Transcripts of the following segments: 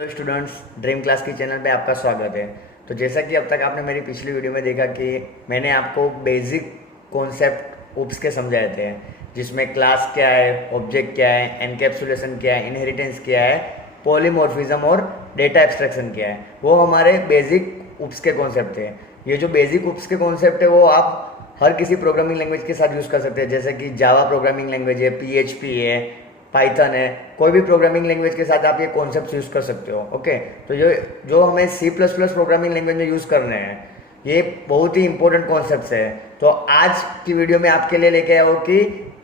Hello students, dream class की channel पे आपका स्वागत है। तो जैसा कि अब तक आपने मेरी पिछली वीडियो में देखा कि मैंने आपको बेसिक कॉन्सेप्ट उप्स के समझाए थे, जिसमें क्लास क्या है, ऑब्जेक्ट क्या है, एनकैप्सुलेशन क्या है, इनहेरिटेंस क्या है, पॉलीमॉर्फिज्म और डेटा एब्स्ट्रैक्शन क्या है। वो हमारे बेसिक उप्स के कॉन्सेप्ट थे। ये जो बेसिक उप्स के कॉन्सेप्ट है वो आप हर किसी प्रोग्रामिंग लैंग्वेज के साथ यूज़ कर सकते हैं, जैसे कि जावा प्रोग्रामिंग लैंग्वेज है, PHP है, पाइथन है। कोई भी प्रोग्रामिंग लैंग्वेज के साथ आप ये कॉन्सेप्ट यूज़ कर सकते हो। ओके, तो जो जो हमें C++ प्रोग्रामिंग लैंग्वेज में यूज़ करने हैं, ये बहुत ही इंपॉर्टेंट कॉन्सेप्ट्स है। तो आज की वीडियो में आपके लिए लेके आया हो कि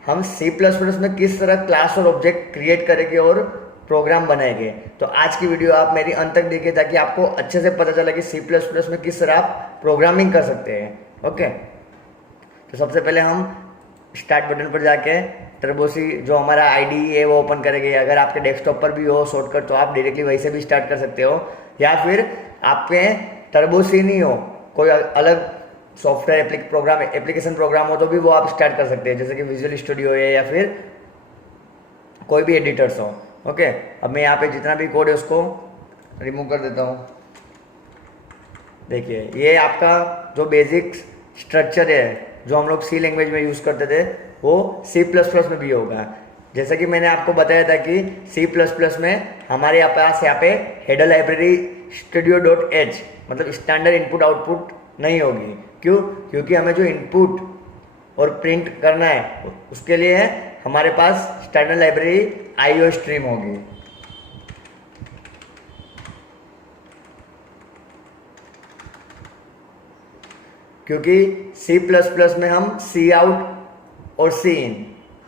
हम C++ में किस तरह क्लास और ऑब्जेक्ट क्रिएट करेंगे और प्रोग्राम बनाएंगे। तो आज की वीडियो आप मेरी अंत तक देखिए ताकि आपको अच्छे से पता चले कि C++ में किस तरह आप प्रोग्रामिंग कर सकते हैं। ओके, तो सबसे पहले हम स्टार्ट बटन पर जाके टर्बोसी जो हमारा आईडी है वो ओपन करेंगे। अगर आपके डेस्कटॉप पर भी हो शॉर्टकट तो आप डायरेक्टली वहीं से भी स्टार्ट कर सकते हो, या फिर आपके टर्बोसी नहीं हो, कोई अलग सॉफ्टवेयर एप्लीकेशन प्रोग्राम हो तो भी वो आप स्टार्ट कर सकते हैं, जैसे कि विजुअल स्टूडियो है या फिर कोई भी एडिटर्स हो। ओके, अब मैं यहाँ पे जितना भी कोड है उसको रिमूव कर देता हूँ। देखिए, ये आपका जो बेसिक स्ट्रक्चर है जो हम लोग सी लैंग्वेज में यूज़ करते थे वो C++ में भी होगा। जैसा कि मैंने आपको बताया था कि C++ में हमारे पास यहाँ पे हेडर लाइब्रेरी studio.h मतलब स्टैंडर्ड इनपुट आउटपुट नहीं होगी। क्यों? क्योंकि हमें जो इनपुट और प्रिंट करना है उसके लिए हमारे पास स्टैंडर्ड लाइब्रेरी IOStream होगी। क्योंकि C++ में हम सी आउट और सी इन,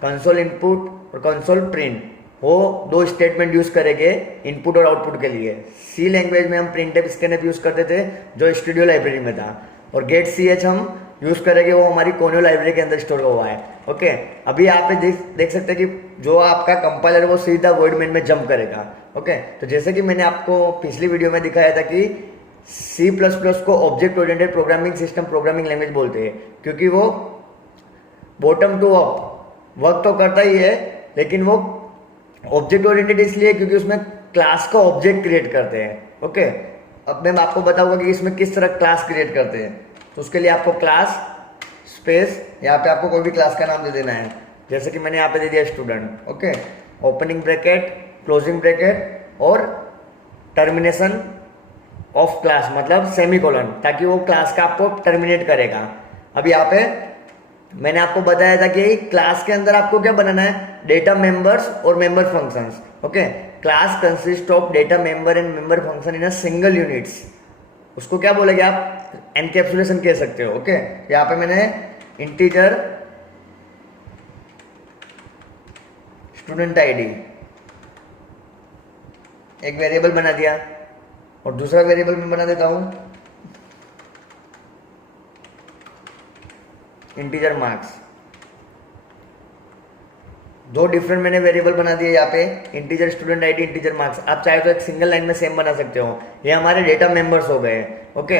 कंसोल इनपुट और कंसोल प्रिंट, वो दो स्टेटमेंट यूज करेंगे इनपुट और आउटपुट के लिए। सी लैंग्वेज में हम प्रिंटफ स्कैनफ यूज करते थे जो स्टूडियो लाइब्रेरी में था, और गेट ch हम यूज करेंगे, वो हमारी कोनियो लाइब्रेरी के अंदर स्टोर हुआ है। ओके, अभी आप देख सकते हैं कि जो आपका कंपाइलर है वो सीधा वर्ड मेन में जंप करेगा। ओके, तो जैसे कि मैंने आपको पिछली वीडियो में दिखाया था कि C++ को object oriented programming system programming language बोलते हैं, क्योंकि वो बॉटम टू अप वर्क तो करता ही है, लेकिन वो ऑब्जेक्ट ओरिएंटेड इसलिए क्योंकि उसमें क्लास का ऑब्जेक्ट क्रिएट करते हैं। ओके, अब मैं आपको बताऊंगा कि इसमें किस तरह क्लास क्रिएट करते हैं। तो उसके लिए आपको क्लास स्पेस, यहाँ पे आपको कोई भी क्लास का नाम दे देना है, जैसे कि मैंने यहाँ पे दे दिया student. Okay, opening bracket, closing bracket और टर्मिनेशन ऑफ क्लास मतलब सेमीकोलन, ताकि वो क्लास का आपको टर्मिनेट करेगा। अब यहाँ पे मैंने आपको बताया था कि क्लास के अंदर आपको क्या बनाना है, डेटा मेंबर्स और member functions. Okay, class consist of data member and member function in a single units. उसको क्या बोलेंगे आप, एनकैप्सुलेशन कह सकते हो। ओके, यहाँ पे मैंने इंटीजर स्टूडेंट आईडी एक वेरिएबल बना दिया, और दूसरा वेरिएबल मैं बना देता हूं इंटीजर मार्क्स। दो डिफरेंट मैंने वेरिएबल बना दिए यहाँ पे, integer student ID, integer marks. आप चाहे तो एक सिंगल लाइन में सेम बना सकते हो। ये हमारे डेटा मेंबर्स हो गए। ओके,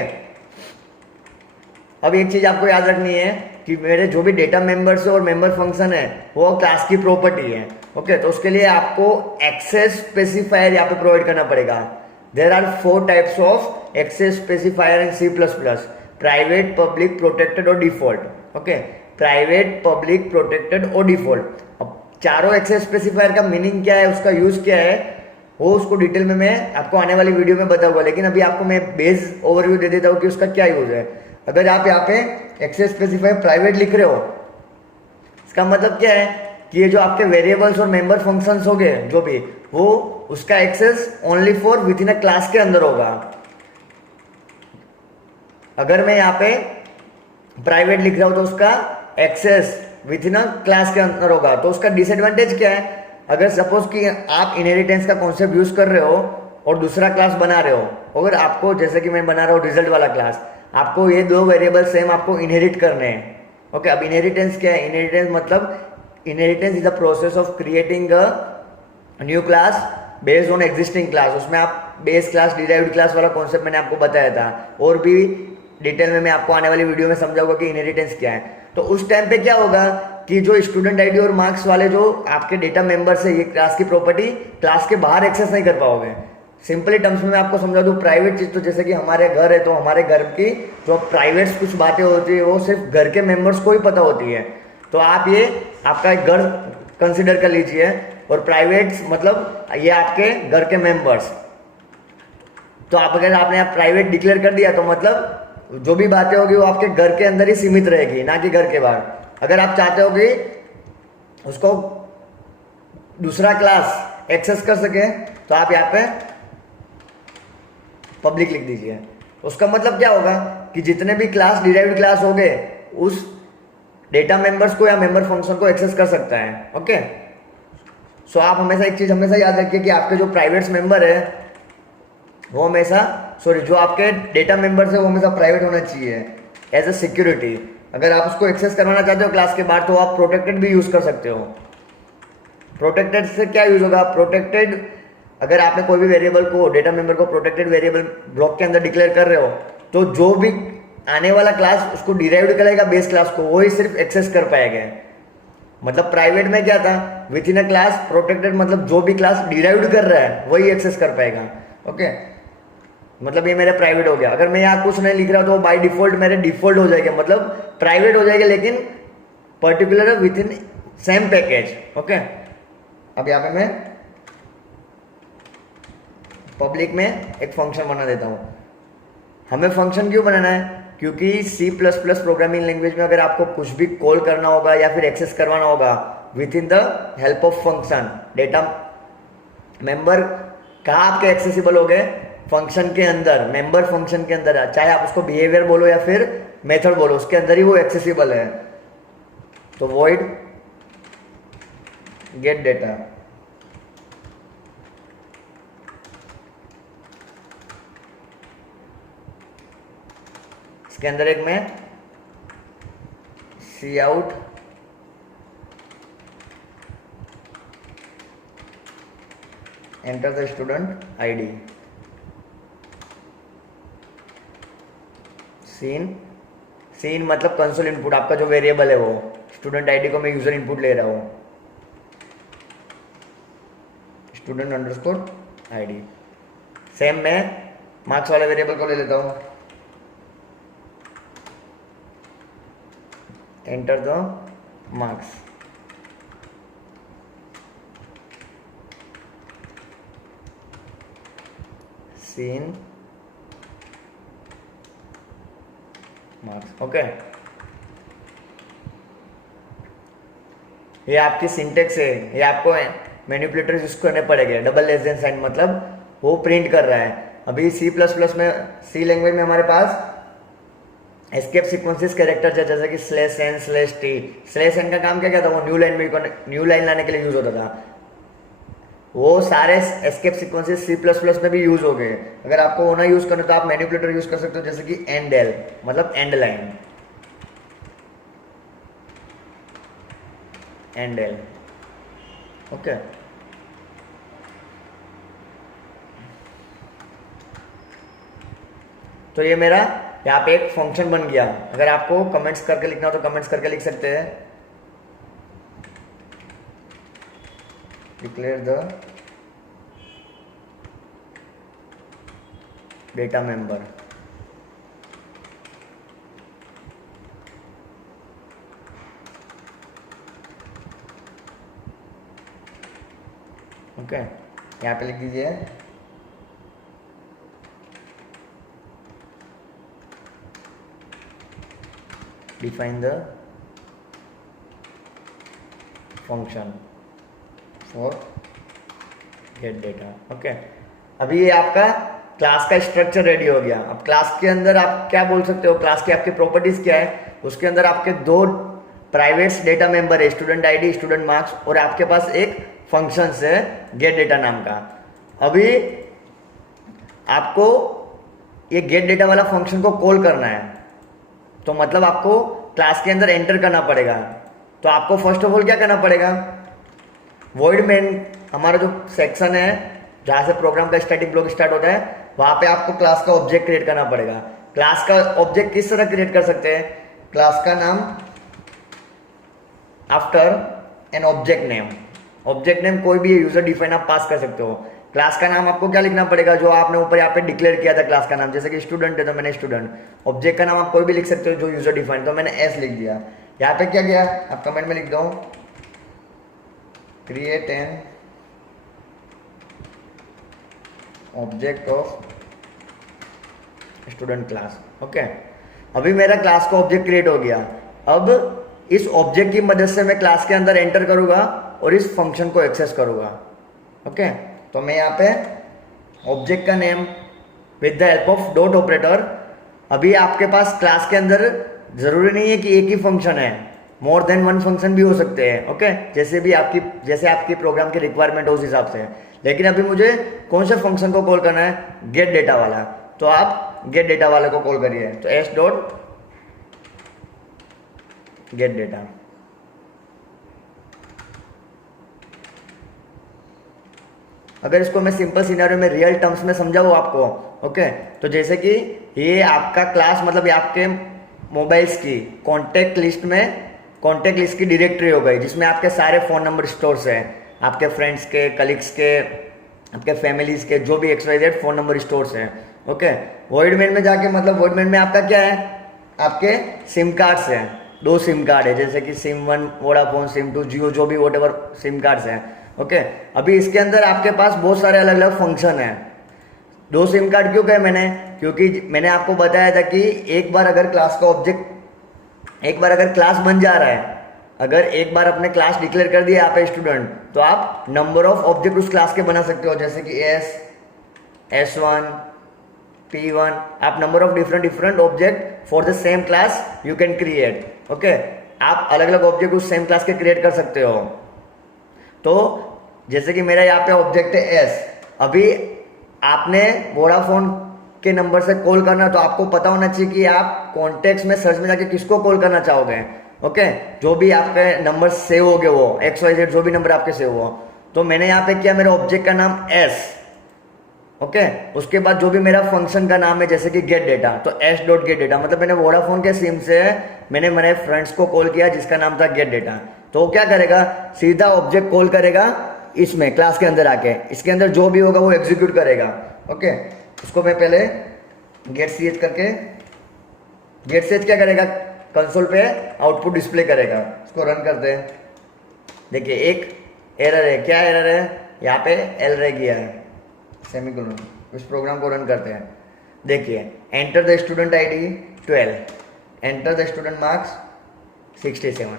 अब एक चीज आपको याद रखनी है कि मेरे जो भी डेटा मेंबर्स और मेंबर फंक्शन है वो क्लास की प्रॉपर्टी है। ओके, तो उसके लिए आपको एक्सेस स्पेसिफायर यहाँ पे प्रोवाइड करना पड़ेगा। There are 4 types of access specifier in C++: private, public, protected और default. Okay, private, public, protected और डिफॉल्ट। अब चारों एक्सेस स्पेसिफायर का मीनिंग क्या है, उसका यूज क्या है, वो उसको डिटेल में मैं आपको आने वाली वीडियो में बताऊंगा, लेकिन अभी आपको मैं बेस ओवरव्यू दे देता हूँ कि उसका क्या यूज है। अगर आप यहाँ पे एक्सेस स्पेसिफायर प्राइवेट लिख रहे हो, इसका मतलब क्या है कि ये जो आपके वेरिएबल्स और मेंबर फंक्शंस हो गए जो भी, वो उसका access only for within a class के अंदर होगा। अगर मैं यहाँ पे प्राइवेट लिख रहा हूं तो उसका access within a class के अंदर होगा। तो उसका डिसएडवांटेज क्या है, अगर सपोज कि आप इनहेरिटेंस का कॉन्सेप्ट यूज कर रहे हो और दूसरा क्लास बना रहे हो, अगर आपको जैसे कि मैं बना रहा हूँ रिजल्ट वाला क्लास, आपको ये दो वेरिएबल सेम आपको इनहेरिट करने हैं। ओके, अब इनहेरिटेंस क्या है, इनहेरिटेंस मतलब inheritance is the process of creating a new class based on existing class. उसमें आप बेस क्लास, डिराइव्ड क्लास वाला कॉन्सेप्ट मैंने आपको बताया था, और भी डिटेल में मैं आपको आने वाली वीडियो में समझाऊंगा कि इनहेरिटेंस क्या है। तो उस टाइम पे क्या होगा कि जो स्टूडेंट आईडी और मार्क्स वाले जो आपके डेटा मेंबर्स है, ये क्लास की प्रॉपर्टी क्लास के बाहर एक्सेस नहीं कर पाओगे। सिंपली टर्म्स में मैं आपको समझा दूं, प्राइवेट चीज तो जैसे कि हमारे घर है, तो हमारे घर की जो प्राइवेट कुछ बातें होती है वो सिर्फ घर के मेंबर्स को ही पता होती है। तो आप ये आपका एक घर कंसिडर कर लीजिए, और प्राइवेट मतलब ये आपके घर के मेंबर्स। तो आप अगर आपने प्राइवेट डिक्लेयर कर दिया तो मतलब जो भी बातें होगी वो आपके घर के अंदर ही सीमित रहेगी, ना कि घर के बाहर। अगर आप चाहते हो कि उसको दूसरा क्लास एक्सेस कर सके तो आप यहाँ पे पब्लिक लिख दीजिए। उसका मतलब क्या होगा कि जितने भी क्लास डिराइव्ड क्लास हो गए उस डेटा मेंबर्स को या मेंबर फंक्शन को एक्सेस कर सकता है। ओके, सो आप हमेशा एक चीज हमेशा याद रखिए कि आपके जो प्राइवेट मेंबर है वो हमेशा जो आपके डेटा मेंबर्स है वो हमेशा प्राइवेट होना चाहिए एज ए सिक्योरिटी। अगर आप उसको एक्सेस करवाना चाहते हो क्लास के बाहर तो आप प्रोटेक्टेड भी यूज कर सकते हो। प्रोटेक्टेड से क्या यूज होगा, प्रोटेक्टेड अगर आपने कोई भी वेरिएबल को डेटा मेंबर को प्रोटेक्टेड वेरिएबल ब्लॉक के अंदर डिक्लेयर कर रहे हो तो जो भी आने वाला क्लास उसको डिराइव्ड करेगा बेस क्लास को, वही सिर्फ एक्सेस कर पाएगा। मतलब प्राइवेट में क्या था, with in a class, protected मतलब जो भी क्लास डिराइव्ड कर रहा है वही एक्सेस कर पाएगा। ओके, मतलब ये मेरे प्राइवेट हो गया। अगर मैं यहाँ कुछ नहीं लिख रहा तो बाय डिफॉल्ट मेरे डिफॉल्ट हो जाएगा, मतलब प्राइवेट हो जाएगा लेकिन particular with in same package. Okay, अब यहाँ पे मैं पब्लिक में एक फंक्शन बना देता हूँ। हमें फंक्शन क्यों बनाना है, क्योंकि C++ प्रोग्रामिंग लैंग्वेज में अगर आपको कुछ भी कॉल करना होगा या फिर एक्सेस करवाना होगा with in the help of function, data member कहाँ आपके एक्सेसिबल हो गए, फंक्शन के अंदर, मेंबर फंक्शन के अंदर, चाहे आप उसको बिहेवियर बोलो या फिर मेथड बोलो, उसके अंदर ही वो एक्सेसिबल है। तो वॉइड गेट डेटा, इसके अंदर एक मैं cout enter the student ID, cin मतलब कंसोल इनपुट, आपका जो वेरिएबल है वो स्टूडेंट आईडी को मैं यूजर इनपुट ले रहा हूँ, स्टूडेंट अंडरस्कोर आईडी। सेम मैं मार्क्स वाले वेरिएबल को ले लेता हूँ, enter the marks, cin marks. Okay, ये आपकी सिंटेक्स है, ये आपको मैनिपुलेटर यूज करने पड़ेंगे। डबल लेस देन साइन मतलब वो प्रिंट कर रहा है। अभी C++ में, सी लैंग्वेज में हमारे पास एस्केप सीक्वेंसेस कैरेक्टर है, जैसे कि /n/t। /n का काम क्या था, वो न्यू लाइन लाने के लिए यूज होता था। वो सारे एस्केप सीक्वेंसेस C++ में भी यूज हो गए। अगर आपको वो ना यूज करना तो आप मैनिपुलेटर यूज कर सकते हो, जैसे कि endl मतलब एंड लाइन, endl। ओके, तो ये मेरा यहाँ पे एक फंक्शन बन गया। अगर आपको कमेंट्स करके लिखना हो तो कमेंट्स करके लिख सकते हैं। Declare the data member, okay, यहाँ पे लिख दीजिए define the function for get data। Okay, अभी ये आपका क्लास का स्ट्रक्चर रेडी हो गया। अब क्लास के अंदर आप क्या बोल सकते हो, क्लास की आपकी प्रॉपर्टीज क्या है, उसके अंदर आपके दो प्राइवेट डेटा मेंबर है, स्टूडेंट आईडी, स्टूडेंट मार्क्स, और आपके पास एक फंक्शन है गेट डेटा नाम का। अभी आपको ये गेट डेटा वाला फंक्शन को कॉल करना है, तो मतलब आपको क्लास के अंदर एंटर करना पड़ेगा। तो आपको फर्स्ट ऑफ ऑल क्या करना पड़ेगा, वॉइड मेन हमारा जो सेक्शन है जहाँ से प्रोग्राम का स्टैटिक ब्लॉक स्टार्ट होता है, वहाँ पे आपको क्लास का ऑब्जेक्ट क्रिएट करना पड़ेगा। क्लास का ऑब्जेक्ट किस तरह क्रिएट कर सकते हैं, क्लास का नाम after an object name. Object name कोई भी यूजर डिफाइन आप पास कर सकते हो। क्लास का नाम आपको क्या लिखना पड़ेगा, जो आपने ऊपर यहाँ पे डिक्लेयर किया था क्लास का नाम, जैसे कि स्टूडेंट है तो मैंने स्टूडेंट। ऑब्जेक्ट का नाम आप कोई भी लिख सकते हो जो यूजर डिफाइंड, तो मैंने एस लिख दिया। यहाँ पे क्या किया, आप कमेंट में लिख दो create an object of student class. Okay, अभी मेरा क्लास का ऑब्जेक्ट क्रिएट हो गया। अब इस ऑब्जेक्ट की मदद से मैं क्लास के अंदर एंटर करूंगा और इस फंक्शन को एक्सेस करूंगा। ओके, तो मैं यहाँ पे ऑब्जेक्ट का name with the help of dot operator, अभी आपके पास क्लास के अंदर जरूरी नहीं है कि एक ही फंक्शन है, मोर देन वन फंक्शन भी हो सकते हैं। ओके, जैसे आपकी प्रोग्राम की रिक्वायरमेंट हो उस हिसाब से। लेकिन अभी मुझे कौन से फंक्शन को कॉल करना है, गेट डेटा वाला, तो आप गेट डेटा वाले को कॉल करिए। तो एस डॉट गेट डेटा। अगर इसको मैं सिंपल सिनेरियो में रियल टर्म्स में समझाऊँ आपको, ओके, तो जैसे कि ये आपका क्लास मतलब ये आपके मोबाइल्स की कॉन्टेक्ट लिस्ट की डायरेक्टरी हो गई, जिसमें आपके सारे फ़ोन नंबर स्टोर्स हैं, आपके फ्रेंड्स के, कलीग्स के, आपके फैमिलीज के, जो भी XYZ फ़ोन नंबर स्टोर्स हैं। ओके, वॉइड मेन में जाके मतलब वॉइड मेन में आपका क्या है, आपके सिम कार्ड्स हैं, 2 सिम कार्ड है, जैसे कि सिम 1 वोडाफोन, सिम 2 जियो, जो भी वॉट एवर सिम कार्ड्स हैं। ओके, अभी इसके अंदर आपके पास बहुत सारे अलग अलग फंक्शन हैं। 2 सिम कार्ड क्यों कहे मैंने, क्योंकि मैंने आपको बताया था कि एक बार अगर क्लास बन जा रहा है, अगर एक बार अपने क्लास डिक्लेयर कर दिया आप स्टूडेंट, तो आप नंबर ऑफ ऑब्जेक्ट उस क्लास के बना सकते हो, जैसे कि S1, P1, आप number of different object for the same class you can create. Okay, आप अलग अलग ऑब्जेक्ट उस सेम क्लास के क्रिएट कर सकते हो। तो जैसे कि मेरा यहाँ पे ऑब्जेक्ट है S, अभी आपने वोडाफोन के नंबर से कॉल करना, तो आपको पता होना चाहिए कि आप कॉन्टेक्ट्स में सर्च में जाके किसको कॉल करना चाहोगे। ओके, जो भी आपके नंबर सेव हो गए वो XYZ जो भी नंबर आपके सेव हो, तो मैंने यहाँ पे किया मेरा ऑब्जेक्ट का नाम S। ओके, उसके बाद जो भी मेरा फंक्शन का नाम है जैसे कि गेट डेटा, तो S डॉट गेट डेटा, मतलब मैंने वोडाफोन के सिम से मैंने मेरे फ्रेंड्स को कॉल किया जिसका नाम था गेट डेटा। तो वो क्या करेगा, सीधा ऑब्जेक्ट कॉल करेगा इसमें क्लास के अंदर आके, इसके अंदर जो भी होगा वो एग्जीक्यूट करेगा। ओके, उसको मैं पहले गेट ch करके, गेट ch क्या करेगा, कंसोल पे आउटपुट डिस्प्ले करेगा। इसको रन करते हैं, देखिए एक एरर है, क्या एरर है, यहाँ पे एल रह गया है सेमीकोलन। इस प्रोग्राम को रन करते हैं, देखिए enter the student ID 12, enter the student marks 67।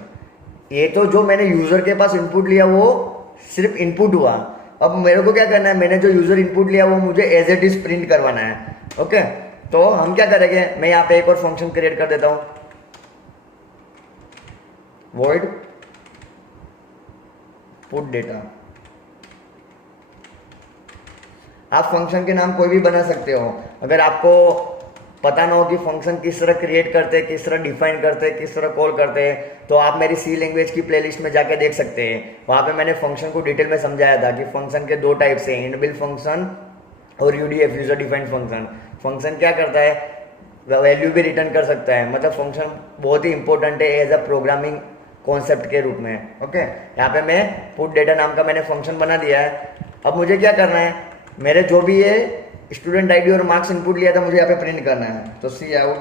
ये तो जो मैंने यूजर के पास इनपुट लिया वो सिर्फ इनपुट हुआ। अब मेरे को क्या करना है, मैंने जो यूजर इनपुट लिया वो मुझे एज इट इज प्रिंट करवाना है। ओके, तो हम क्या करेंगे, मैं यहाँ पे एक और फंक्शन क्रिएट कर देता हूं, void put data। आप फंक्शन के नाम कोई भी बना सकते हो। अगर आपको पता ना हो कि फंक्शन किस तरह क्रिएट करते हैं, किस तरह डिफाइन करते हैं, किस तरह कॉल करते हैं, तो आप मेरी C लैंग्वेज की प्लेलिस्ट में जाके देख सकते हैं। वहाँ पे मैंने फंक्शन को डिटेल में समझाया था कि फंक्शन के 2 टाइप्स हैं, इनबिल्ट फंक्शन और UDF user defined function. Function क्या करता है, वैल्यू भी रिटर्न कर सकता है, मतलब फंक्शन बहुत ही इंपॉर्टेंट है एज अ प्रोग्रामिंग कॉन्सेप्ट के रूप में। ओके, यहाँ पे मैं पुट डेटा नाम का मैंने फंक्शन बना दिया है। अब मुझे क्या करना है, मेरे जो भी ये स्टूडेंट ID और मार्क्स इनपुट लिया था मुझे यहाँ पे प्रिंट करना है। तो सी आउट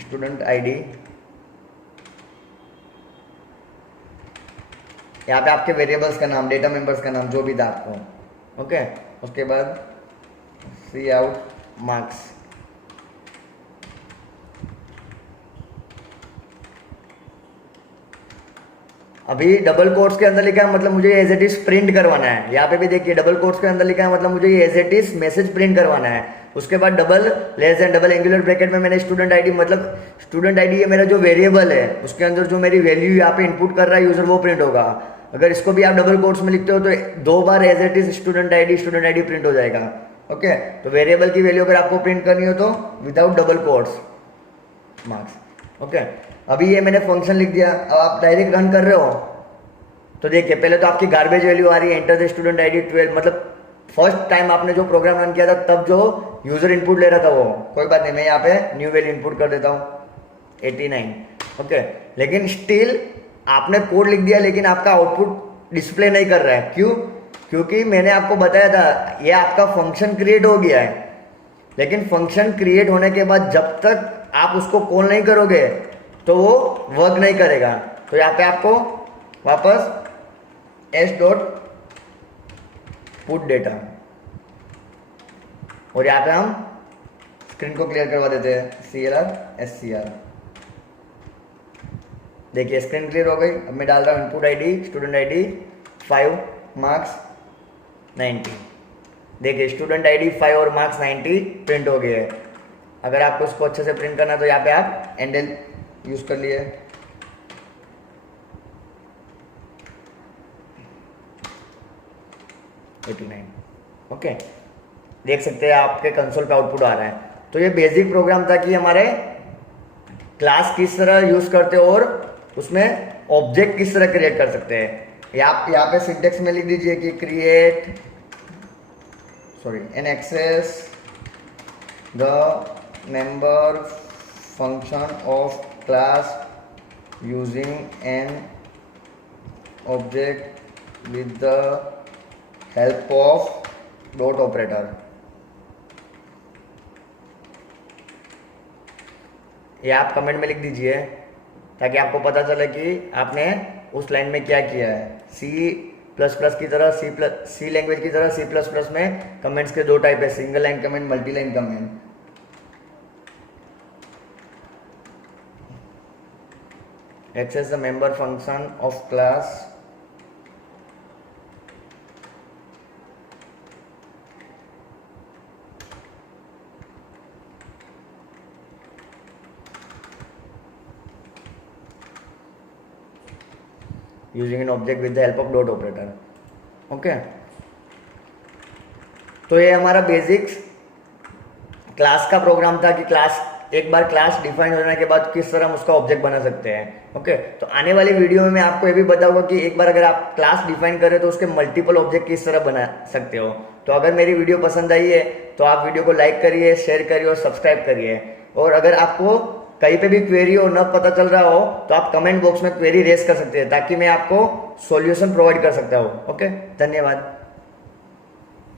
स्टूडेंट ID, यहाँ पे आपके वेरिएबल्स का नाम, डेटा मेंबर्स का नाम जो भी था आपको। ओके, उसके बाद सी आउट मार्क्स, अभी डबल कोट्स के अंदर लिखा है मतलब मुझे एज इट इज प्रिंट करवाना है। यहाँ पे भी देखिए डबल कोट्स के अंदर लिखा है मतलब मुझे as it is message print करवाना है। उसके बाद double less than double angular bracket में मैंने स्टूडेंट ID, मतलब स्टूडेंट ID ये मेरा जो वेरिएबल है उसके अंदर जो मेरी वैल्यू यहाँ पे इनपुट कर रहा है यूजर वो प्रिंट होगा। अगर इसको भी आप डबल कोट्स में लिखते हो तो 2 बार as it is student ID print हो जाएगा। ओके, तो वेरिएबल की वैल्यू अगर आपको प्रिंट करनी हो तो without double quotes marks. Okay, अभी ये मैंने फंक्शन लिख दिया। अब आप डायरेक्ट रन कर रहे हो तो देखिए पहले तो आपकी गार्बेज वैल्यू आ रही है, एंटर द स्टूडेंट ID 12, मतलब फर्स्ट टाइम आपने जो प्रोग्राम रन किया था तब जो यूजर इनपुट ले रहा था वो, कोई बात नहीं, मैं यहाँ पे न्यू वैल्यू इनपुट कर देता हूँ 89। ओके, लेकिन स्टिल आपने कोड लिख दिया लेकिन आपका आउटपुट डिस्प्ले नहीं कर रहा है, क्यों? क्योंकि मैंने आपको बताया था ये आपका फंक्शन क्रिएट हो गया है, लेकिन फंक्शन क्रिएट होने के बाद जब तक आप उसको कॉल नहीं करोगे तो वो वर्क नहीं करेगा। तो यहाँ पे आपको वापस एस डॉट पुट डेटा, और यहाँ पे हम स्क्रीन को क्लियर करवा देते हैं CLR SCR। देखिए स्क्रीन क्लियर हो गई। अब मैं डाल रहा हूँ input ID student ID 5 marks 90। देखिए स्टूडेंट आईडी 5 और मार्क्स 90 प्रिंट हो गए हैं। अगर आपको उसको अच्छे से प्रिंट करना है तो यहाँ पे आप एंडल यूज कर लिए। ओके, देख सकते हैं आपके कंसोल पे आउटपुट आ रहा है। तो ये बेसिक प्रोग्राम था कि हमारे क्लास किस तरह यूज करते हो और उसमें ऑब्जेक्ट किस तरह क्रिएट कर सकते हैं। यहाँ पे सिंटेक्स में लिख दीजिए कि create an access the member function of class using an object with the help of dot operator. ये आप कमेंट में लिख दीजिए ताकि आपको पता चले कि आपने उस लाइन में क्या किया है। C++ की तरह सी लैंग्वेज की तरह C++ में कमेंट्स के 2 टाइप है, single line comment, multi line comment. Access the member function of class using an object with the help of dot operator. Okay, तो ये हमारा बेसिक्स क्लास का प्रोग्राम था कि एक बार क्लास डिफाइन होने के बाद किस तरह हम उसका ऑब्जेक्ट बना सकते हैं। ओके, तो आने वाली वीडियो में मैं आपको ये भी बताऊंगा कि एक बार अगर आप क्लास डिफाइन करें तो उसके मल्टीपल ऑब्जेक्ट किस तरह बना सकते हो। तो अगर मेरी वीडियो पसंद आई है तो आप वीडियो को लाइक करिए, शेयर करिए और सब्सक्राइब करिए। और अगर आपको कहीं पे भी क्वेरी हो, न पता चल रहा हो, तो आप कमेंट बॉक्स में क्वेरी रेज कर सकते हैं ताकि मैं आपको सॉल्यूशन प्रोवाइड कर सकता हूँ। ओके, धन्यवाद।